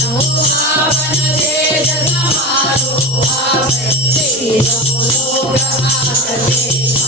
पावन तेज समारो आवे तीनों लोक हाकते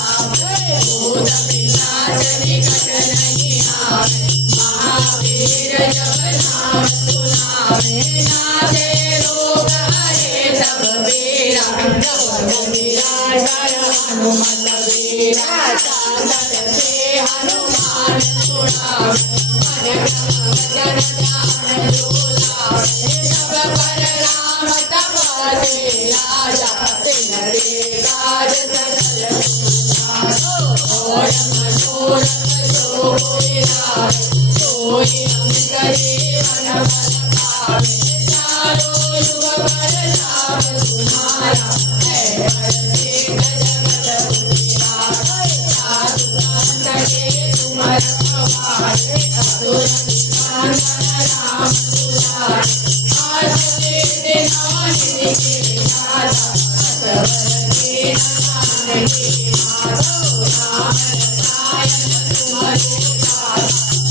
आवे भूत पिशाच निकट नहीं आवे महावीर जब नाम सुनावे नाथे रोग हरे सब बेरा जब निराकार हनुमत वीरा चांदन से हनुमान छुड़ावे मन क्रम वचन ध्यान जोलावे सब पर राम तपस्वी राजा तिनके काज सकल और मनोरथ जो कोई लावे सोई अमित जीवन फल पावे चारों युग पर नाम तुम्हारा है प्रत्येक जगत उजियारा साधु संत के तुम रखवारे असुर निकंदन राम दुलारे आज के दिन आने के दाता असवर के नहाने के माधव राम रसायन तुम्हारे दाता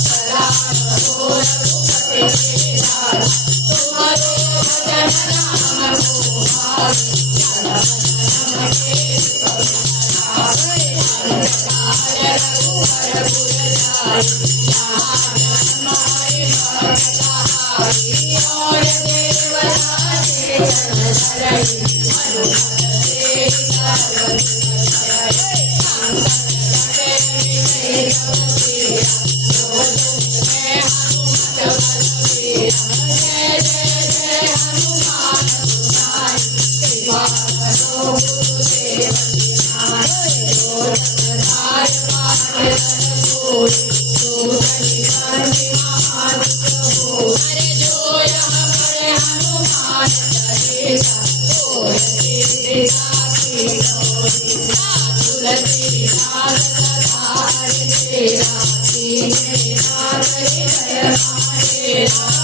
सदा रहो रघुपति के दाता तुम्हारो भजन राम को भावे जन्म जन्म के करुणावे अंधकार रघुवर पुर जाई जहाँ जन्म हरि भक्त कहाई और देवता चेतन धरई हनुमत से सर्व दुख टरई संकट कटे मिटई सब पीरा जो तुम में हनुमत बलबीरा जय जय जय हनुमान गोसाई कृपा करो गुरुदेव की नाई जो जगदार पाठ कर कोई जो कलिकांति महादुख होई अरे जो यह पढ़े हनुमान चालीसा होय सीता की गौरीसा तुलसीदास सदा हरिचेरा कीन्हे नाथ हृदय माहेरा।